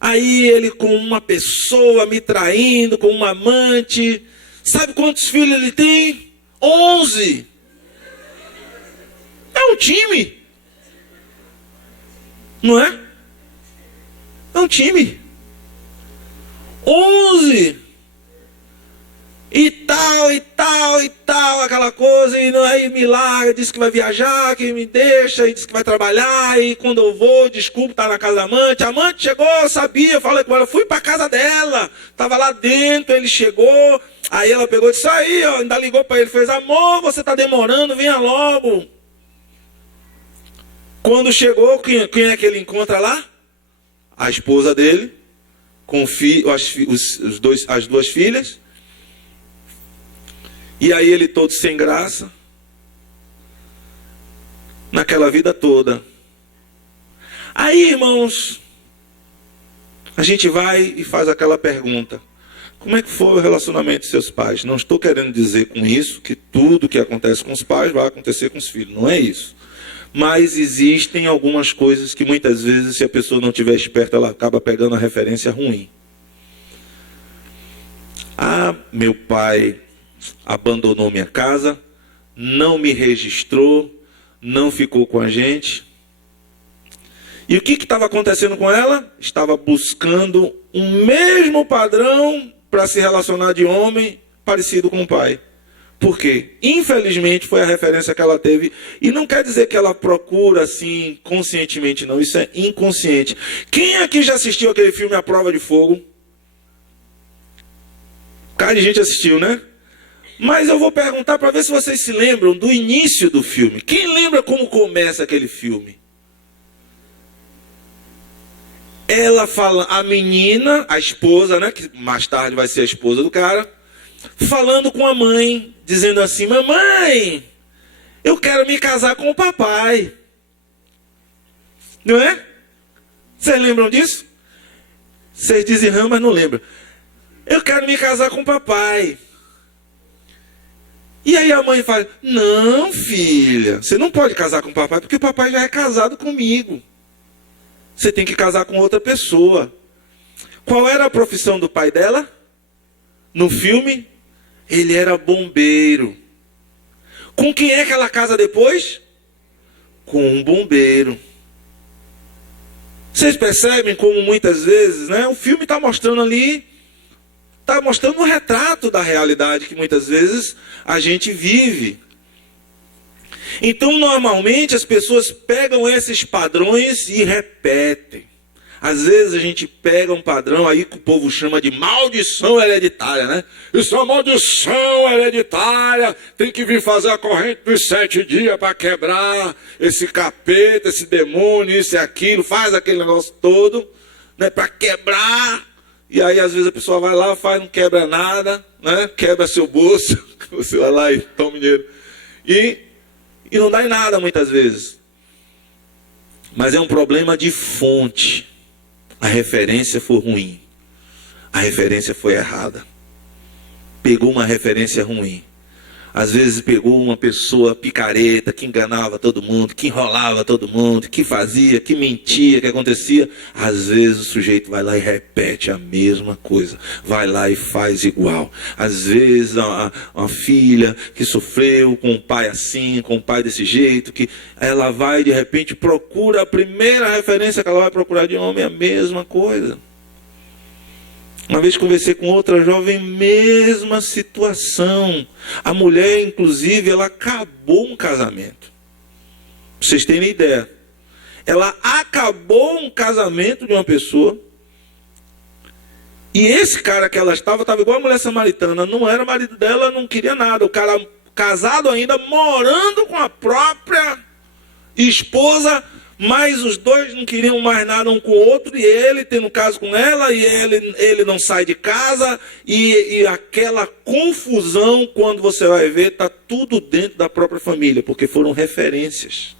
Aí ele com uma pessoa me traindo, com uma amante. Sabe quantos filhos ele tem? 11. É um time. Não é? É um time. 11. E tal, aquela coisa. E aí me larga, diz que vai viajar, que me deixa, e diz que vai trabalhar. E quando eu vou, desculpa, tá na casa da amante. A amante chegou, eu sabia, falei com ela, fui pra casa dela. Tava lá dentro, ele chegou. Aí ela pegou e disse, aí, ó, ainda ligou pra ele, fez, amor, você tá demorando, venha logo. Quando chegou, quem é que ele encontra lá? A esposa dele, com as 2 filhas. E aí ele todo sem graça. Naquela vida toda. Aí, irmãos, a gente vai e faz aquela pergunta. Como é que foi o relacionamento dos seus pais? Não estou querendo dizer com isso que tudo que acontece com os pais vai acontecer com os filhos. Não é isso. Mas existem algumas coisas que muitas vezes, se a pessoa não estiver esperta, ela acaba pegando a referência ruim. Meu pai abandonou minha casa, não me registrou, não ficou com a gente. E o que estava acontecendo com ela? Estava buscando um mesmo padrão para se relacionar de homem parecido com o pai. Por quê? Infelizmente foi a referência que ela teve. E não quer dizer que ela procura assim conscientemente, não. Isso é inconsciente. Quem aqui já assistiu aquele filme A Prova de Fogo? cara de gente assistiu, né? Mas eu vou perguntar para ver se vocês se lembram do início do filme. Quem lembra como começa aquele filme? Ela fala, a menina, a esposa, né, que mais tarde vai ser a esposa do cara, falando com a mãe, dizendo assim: mamãe, eu quero me casar com o papai. Não é? Vocês lembram disso? Vocês dizem não, mas não lembram. Eu quero me casar com o papai. E aí a mãe fala: não, filha, você não pode casar com o papai, porque o papai já é casado comigo. Você tem que casar com outra pessoa. Qual era a profissão do pai dela? No filme, ele era bombeiro. Com quem é que ela casa depois? Com um bombeiro. Vocês percebem como muitas vezes, né, o filme está mostrando ali, está mostrando um retrato da realidade que muitas vezes a gente vive. Então, normalmente, as pessoas pegam esses padrões e repetem. Às vezes a gente pega um padrão aí que o povo chama de maldição hereditária, né? Isso é uma maldição hereditária, tem que vir fazer a corrente dos 7 dias para quebrar esse capeta, esse demônio, isso e aquilo, faz aquele negócio todo, né, para quebrar. E aí às vezes a pessoa vai lá, faz, não quebra nada, né? Quebra seu bolso, você vai lá e toma dinheiro. E não dá em nada muitas vezes. Mas é um problema de fonte. A referência foi ruim. A referência foi errada. Pegou uma referência ruim. Às vezes pegou uma pessoa picareta, que enganava todo mundo, que enrolava todo mundo, que fazia, que mentia, que acontecia. Às vezes o sujeito vai lá e repete a mesma coisa. Vai lá e faz igual. Às vezes uma filha que sofreu com um pai assim, com um pai desse jeito, que ela vai de repente procura a primeira referência que ela vai procurar de homem, a mesma coisa. Uma vez conversei com outra jovem, mesma situação. A mulher, inclusive, ela acabou um casamento. Pra vocês terem ideia. Ela acabou um casamento de uma pessoa. E esse cara que ela estava igual a mulher samaritana. Não era marido dela, não queria nada. O cara casado ainda, morando com a própria esposa. Mas os dois não queriam mais nada um com o outro, e ele tendo caso com ela, e ele não sai de casa, e aquela confusão, quando você vai ver, está tudo dentro da própria família, porque foram referências.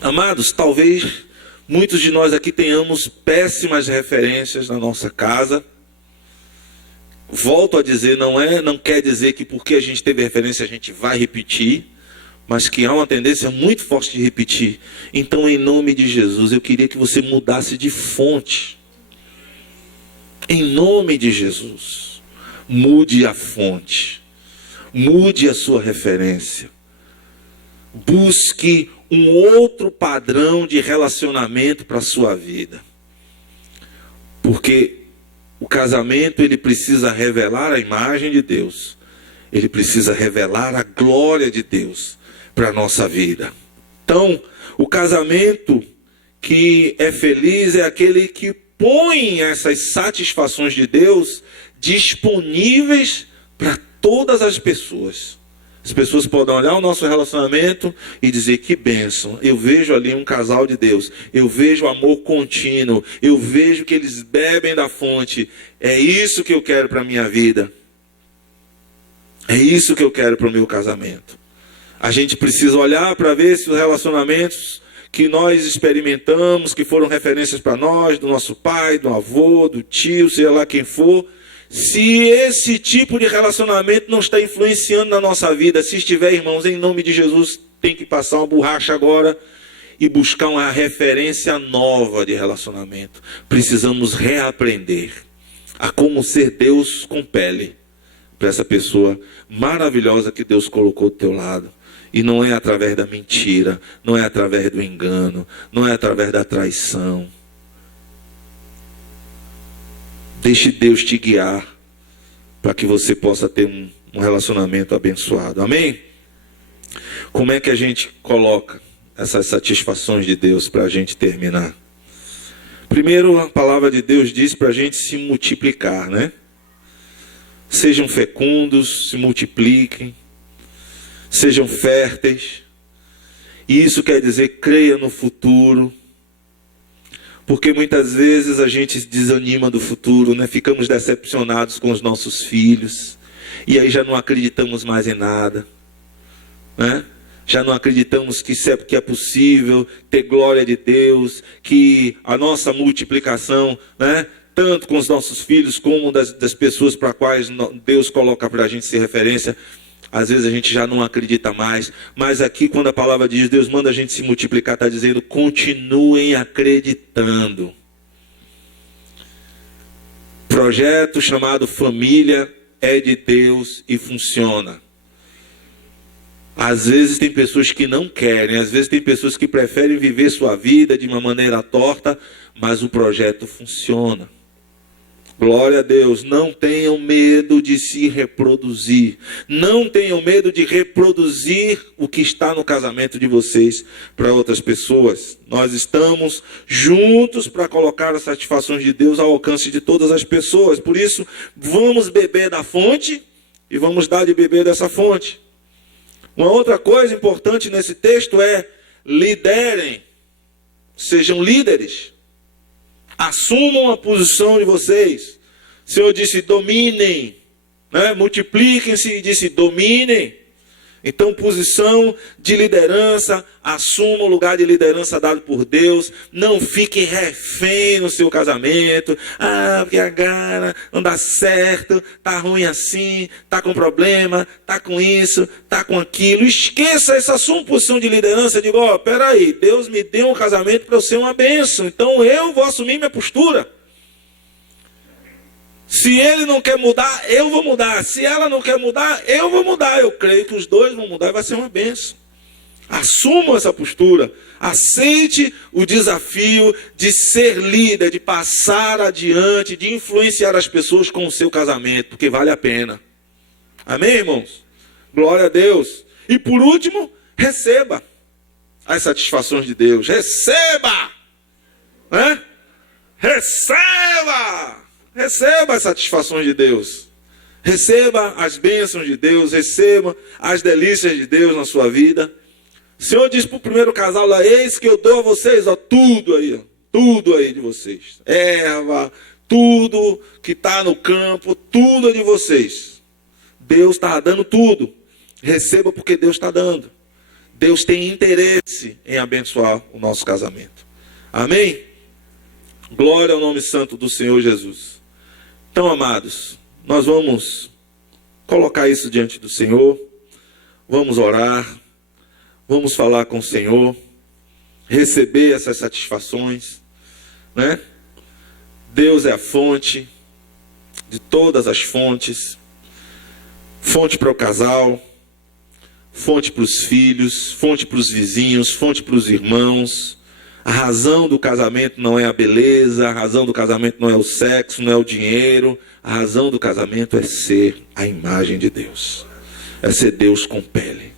Amados, talvez muitos de nós aqui tenhamos péssimas referências na nossa casa. Volto a dizer, não quer dizer que porque a gente teve referência a gente vai repetir, mas que há uma tendência muito forte de repetir. Então, em nome de Jesus, eu queria que você mudasse de fonte. Em nome de Jesus, mude a fonte. Mude a sua referência. Busque um outro padrão de relacionamento para a sua vida. Porque o casamento, ele precisa revelar a imagem de Deus. Ele precisa revelar a glória de Deus para a nossa vida. Então, o casamento que é feliz é aquele que põe essas satisfações de Deus disponíveis para todas as pessoas. As pessoas podem olhar o nosso relacionamento e dizer: que bênção, eu vejo ali um casal de Deus, eu vejo amor contínuo, eu vejo que eles bebem da fonte, é isso que eu quero para a minha vida, é isso que eu quero para o meu casamento. A gente precisa olhar para ver se os relacionamentos que nós experimentamos, que foram referências para nós, do nosso pai, do avô, do tio, seja lá quem for, se esse tipo de relacionamento não está influenciando na nossa vida. Se estiver, irmãos, em nome de Jesus, tem que passar uma borracha agora e buscar uma referência nova de relacionamento. Precisamos reaprender a como ser Deus com pele para essa pessoa maravilhosa que Deus colocou do teu lado. E não é através da mentira, não é através do engano, não é através da traição. Deixe Deus te guiar para que você possa ter um relacionamento abençoado. Amém? Como é que a gente coloca essas satisfações de Deus para a gente terminar? Primeiro, a palavra de Deus diz para a gente se multiplicar, né? sejam fecundos, se multipliquem, sejam férteis. E isso quer dizer, creia no futuro. Porque muitas vezes a gente desanima do futuro, né? Ficamos decepcionados com os nossos filhos. E aí já não acreditamos mais em nada, né? Já não acreditamos que é possível ter glória de Deus, que a nossa multiplicação, né? Tanto com os nossos filhos como das pessoas para as quais Deus coloca para a gente ser referência. Às vezes a gente já não acredita mais, mas aqui quando a palavra diz, Deus manda a gente se multiplicar, está dizendo, continuem acreditando. Projeto chamado família é de Deus e funciona. Às vezes tem pessoas que não querem, às vezes tem pessoas que preferem viver sua vida de uma maneira torta, mas o projeto funciona. Glória a Deus, não tenham medo de se reproduzir. Não tenham medo de reproduzir o que está no casamento de vocês para outras pessoas. Nós estamos juntos para colocar as satisfações de Deus ao alcance de todas as pessoas. Por isso, vamos beber da fonte e vamos dar de beber dessa fonte. Uma outra coisa importante nesse texto é liderem. Sejam líderes. Assumam a posição de vocês. O Senhor disse dominem, né? Multipliquem-se, e disse dominem. Então, posição de liderança, assuma o lugar de liderança dado por Deus. Não fique refém no seu casamento. Porque agora não dá certo, tá ruim assim, tá com problema, tá com isso, tá com aquilo. Esqueça essa sua posição de liderança. Diga, peraí, Deus me deu um casamento para eu ser uma bênção, então eu vou assumir minha postura. Se ele não quer mudar, eu vou mudar. Se ela não quer mudar, eu vou mudar. Eu creio que os dois vão mudar e vai ser uma bênção. Assuma essa postura. Aceite o desafio de ser líder, de passar adiante, de influenciar as pessoas com o seu casamento, porque vale a pena. Amém, irmãos? Glória a Deus. E por último, receba as satisfações de Deus. Receba! Né? Receba! Receba as satisfações de Deus. Receba as bênçãos de Deus. Receba as delícias de Deus na sua vida. O Senhor diz para o primeiro casal lá, eis que eu dou a vocês, tudo aí, tudo aí de vocês. Erva, tudo que está no campo, tudo é de vocês. Deus está dando tudo. Receba porque Deus está dando. Deus tem interesse em abençoar o nosso casamento. Amém? Glória ao nome santo do Senhor Jesus. Então, amados, nós vamos colocar isso diante do Senhor, vamos orar, vamos falar com o Senhor, receber essas satisfações, né? Deus é a fonte de todas as fontes, fonte para o casal, fonte para os filhos, fonte para os vizinhos, fonte para os irmãos. A razão do casamento não é a beleza, a razão do casamento não é o sexo, não é o dinheiro. A razão do casamento é ser a imagem de Deus. É ser Deus com pele.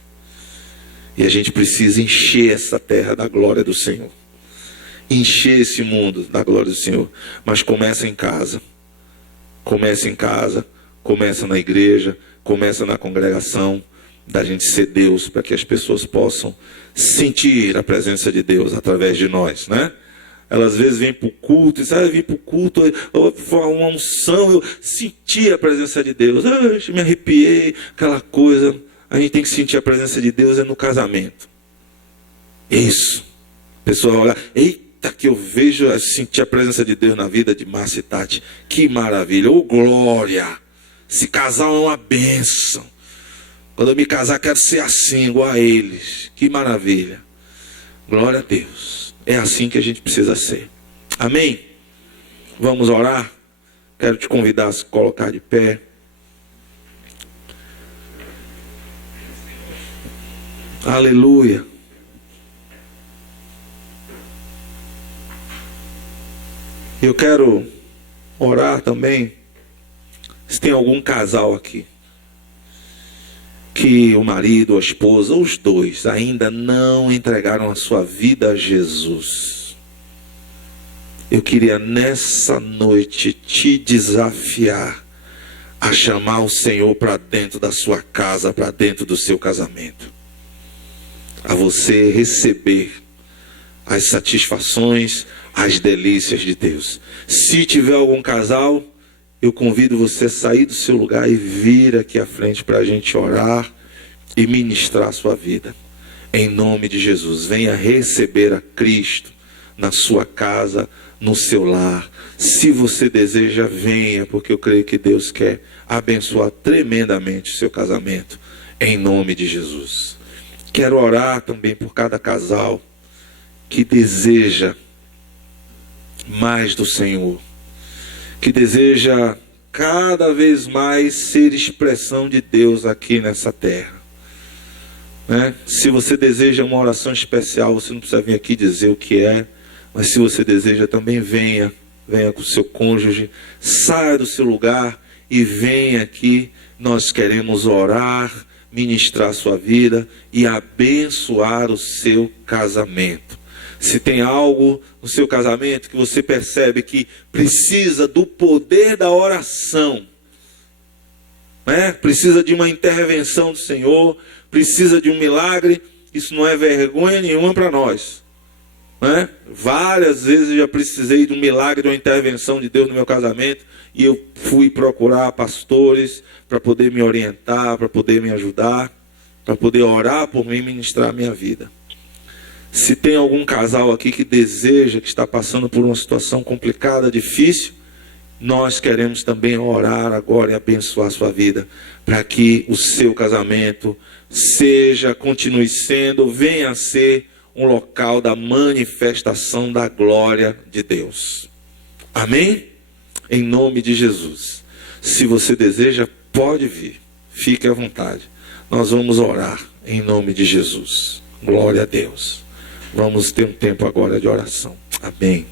E a gente precisa encher essa terra da glória do Senhor. Encher esse mundo da glória do Senhor. Mas começa em casa. Começa em casa, começa na igreja, começa na congregação. Da gente ser Deus, para que as pessoas possam sentir a presença de Deus através de nós, né? Elas às vezes vêm para o culto, e dizem, eu vim para o culto, foi uma unção, eu senti a presença de Deus, eu me arrepiei, aquela coisa. A gente tem que sentir a presença de Deus no casamento. Isso. A pessoa olha, eita, que eu vejo, sentir a presença de Deus na vida de Márcia e Tati. Que maravilha, glória. Esse casal é uma bênção. Quando eu me casar, quero ser assim, igual a eles. Que maravilha. Glória a Deus. É assim que a gente precisa ser. Amém? Vamos orar? Quero te convidar a se colocar de pé. Aleluia. Eu quero orar também. Se tem algum casal aqui que o marido, a esposa, os dois ainda não entregaram a sua vida a Jesus. Eu queria nessa noite te desafiar a chamar o Senhor para dentro da sua casa, para dentro do seu casamento. A você receber as satisfações, as delícias de Deus. Se tiver algum casal, eu convido você a sair do seu lugar e vir aqui à frente para a gente orar e ministrar a sua vida. Em nome de Jesus, venha receber a Cristo na sua casa, no seu lar. Se você deseja, venha, porque eu creio que Deus quer abençoar tremendamente o seu casamento, em nome de Jesus. Quero orar também por cada casal que deseja mais do Senhor, que deseja cada vez mais ser expressão de Deus aqui nessa terra. Se você deseja uma oração especial, você não precisa vir aqui dizer o que é, mas se você deseja também, venha com o seu cônjuge, saia do seu lugar e venha aqui. Nós queremos orar, ministrar a sua vida e abençoar o seu casamento. Se tem algo no seu casamento que você percebe que precisa do poder da oração, precisa de uma intervenção do Senhor, precisa de um milagre, isso não é vergonha nenhuma para nós. Várias vezes eu já precisei de um milagre, de uma intervenção de Deus no meu casamento, e eu fui procurar pastores para poder me orientar, para poder me ajudar, para poder orar por mim e ministrar a minha vida. Se tem algum casal aqui que deseja, que está passando por uma situação complicada, difícil, nós queremos também orar agora e abençoar a sua vida, para que o seu casamento continue sendo, venha a ser um local da manifestação da glória de Deus. Amém? Em nome de Jesus. Se você deseja, pode vir. Fique à vontade. Nós vamos orar em nome de Jesus. Glória a Deus. Vamos ter um tempo agora de oração. Amém.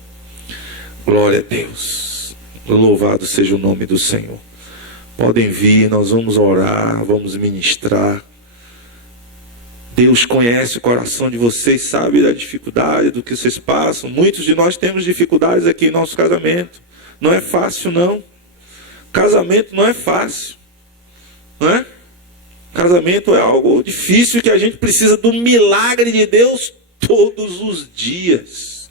Glória a Deus. Louvado seja o nome do Senhor. Podem vir, nós vamos orar, vamos ministrar. Deus conhece o coração de vocês, sabe da dificuldade, do que vocês passam. Muitos de nós temos dificuldades aqui em nosso casamento. Não é fácil, não. Casamento não é fácil. Não é? Casamento é algo difícil, que a gente precisa do milagre de Deus todos os dias.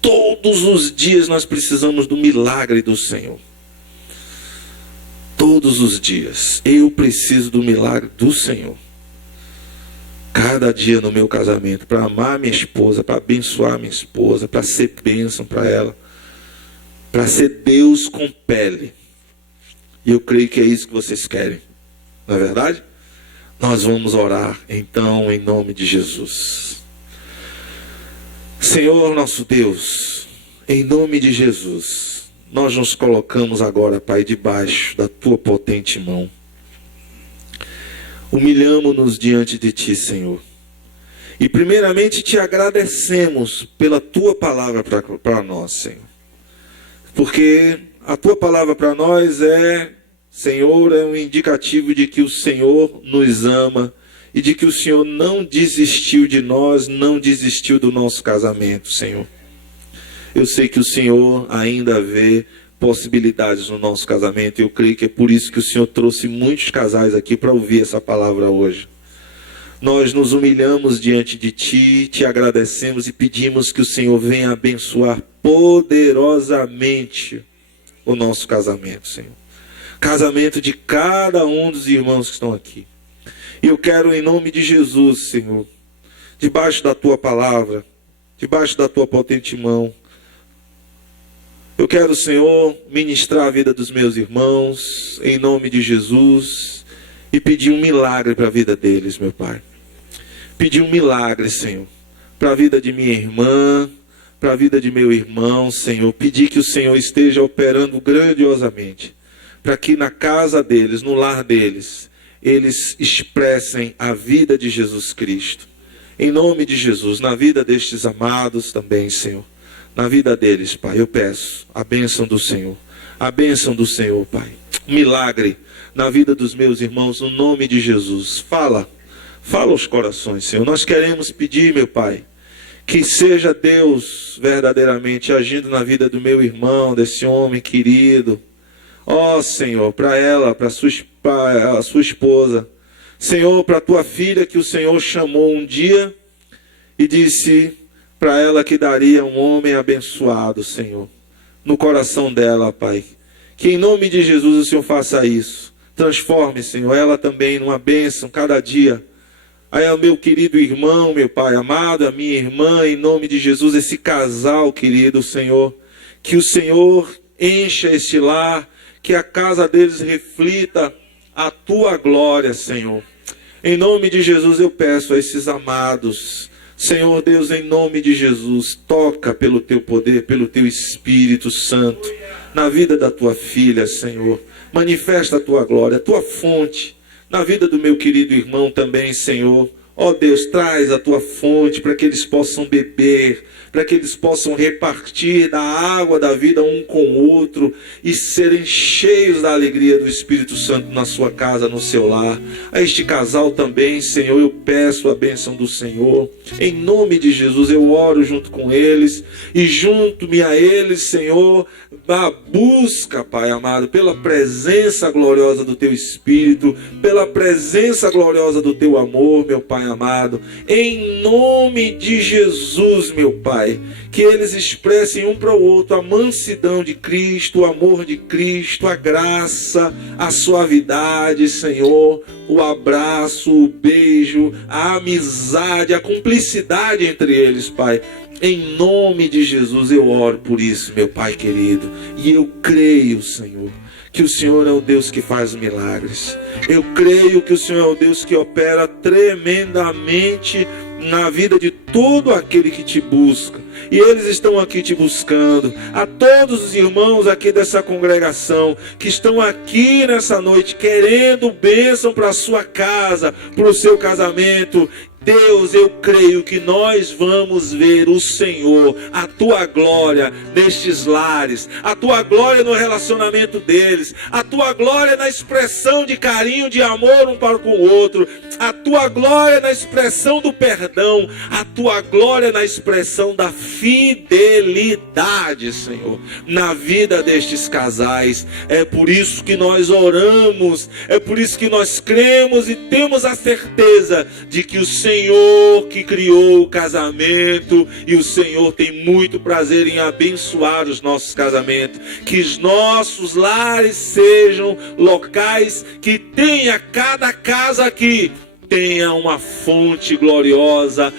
Todos os dias nós precisamos do milagre do Senhor. Todos os dias. Eu preciso do milagre do Senhor. Cada dia no meu casamento, para amar minha esposa, para abençoar minha esposa, para ser bênção para ela, para ser Deus com pele. E eu creio que é isso que vocês querem. Não é verdade? Nós vamos orar então em nome de Jesus. Senhor nosso Deus, em nome de Jesus, nós nos colocamos agora, Pai, debaixo da Tua potente mão. Humilhamo-nos diante de Ti, Senhor. E primeiramente Te agradecemos pela Tua palavra para nós, Senhor. Porque a Tua palavra para nós Senhor, é um indicativo de que o Senhor nos ama e de que o Senhor não desistiu de nós, não desistiu do nosso casamento, Senhor. Eu sei que o Senhor ainda vê possibilidades no nosso casamento. Eu creio que é por isso que o Senhor trouxe muitos casais aqui para ouvir essa palavra hoje. Nós nos humilhamos diante de Ti, Te agradecemos e pedimos que o Senhor venha abençoar poderosamente o nosso casamento, Senhor. Casamento de cada um dos irmãos que estão aqui. E eu quero, em nome de Jesus, Senhor, debaixo da Tua palavra, debaixo da Tua potente mão, eu quero, Senhor, ministrar a vida dos meus irmãos, em nome de Jesus, e pedir um milagre para a vida deles, meu Pai. Pedir um milagre, Senhor, para a vida de minha irmã, para a vida de meu irmão, Senhor. Pedir que o Senhor esteja operando grandiosamente, para que na casa deles, no lar deles, eles expressem a vida de Jesus Cristo. Em nome de Jesus, na vida destes amados também, Senhor. Na vida deles, Pai, eu peço a bênção do Senhor. A bênção do Senhor, Pai. Um milagre na vida dos meus irmãos, no nome de Jesus. Fala aos corações, Senhor. Nós queremos pedir, meu Pai, que seja Deus verdadeiramente agindo na vida do meu irmão, desse homem querido. Ó Senhor, para ela, para a sua esposa. Senhor, para a tua filha que o Senhor chamou um dia e disse para ela que daria um homem abençoado, Senhor, no coração dela, Pai. Que em nome de Jesus o Senhor faça isso. Transforme, Senhor, ela também numa bênção cada dia. Aí, o meu querido irmão, meu Pai amado, a minha irmã, em nome de Jesus, esse casal, querido Senhor, que o Senhor encha este lar, que a casa deles reflita a tua glória, Senhor. Em nome de Jesus eu peço a esses amados, Senhor Deus, em nome de Jesus, toca pelo teu poder, pelo teu Espírito Santo, na vida da tua filha, Senhor. Manifesta a tua glória, a tua fonte, na vida do meu querido irmão também, Senhor. Ó Deus, traz a tua fonte para que eles possam beber, para que eles possam repartir da água da vida um com o outro e serem cheios da alegria do Espírito Santo na sua casa, no seu lar. A este casal também, Senhor, eu peço a bênção do Senhor. Em nome de Jesus, eu oro junto com eles e junto-me a eles, Senhor, a busca, Pai amado, pela presença gloriosa do teu Espírito, pela presença gloriosa do teu amor, meu Pai amado, em nome de Jesus, meu Pai, que eles expressem um para o outro a mansidão de Cristo, o amor de Cristo, a graça, a suavidade, Senhor, o abraço, o beijo, a amizade, a cumplicidade entre eles, Pai. Em nome de Jesus eu oro por isso, meu Pai querido, e eu creio, Senhor, que o Senhor é o Deus que faz milagres. Eu creio que o Senhor é o Deus que opera tremendamente na vida de todo aquele que te busca. E eles estão aqui te buscando. A todos os irmãos aqui dessa congregação que estão aqui nessa noite querendo bênção para a sua casa, para o seu casamento. Deus, eu creio que nós vamos ver o Senhor, a tua glória nestes lares, a tua glória no relacionamento deles, a tua glória na expressão de carinho, de amor um para com o outro, a tua glória na expressão do perdão, a tua glória na expressão da fidelidade, Senhor, na vida destes casais. É por isso que nós oramos, é por isso que nós cremos e temos a certeza de que o Senhor que criou o casamento, e o Senhor tem muito prazer em abençoar os nossos casamentos, que os nossos lares sejam locais que tenha, cada casa aqui tenha uma fonte gloriosa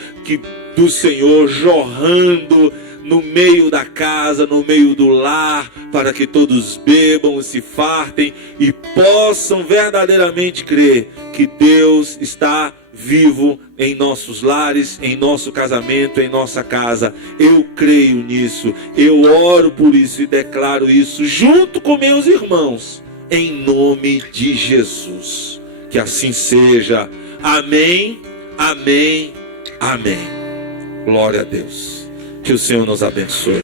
do Senhor jorrando no meio da casa, no meio do lar, para que todos bebam e se fartem e possam verdadeiramente crer que Deus está vivo em nossos lares, em nosso casamento, em nossa casa. Eu creio nisso, eu oro por isso e declaro isso junto com meus irmãos, em nome de Jesus. Que assim seja. Amém, amém, amém. Glória a Deus. Que o Senhor nos abençoe.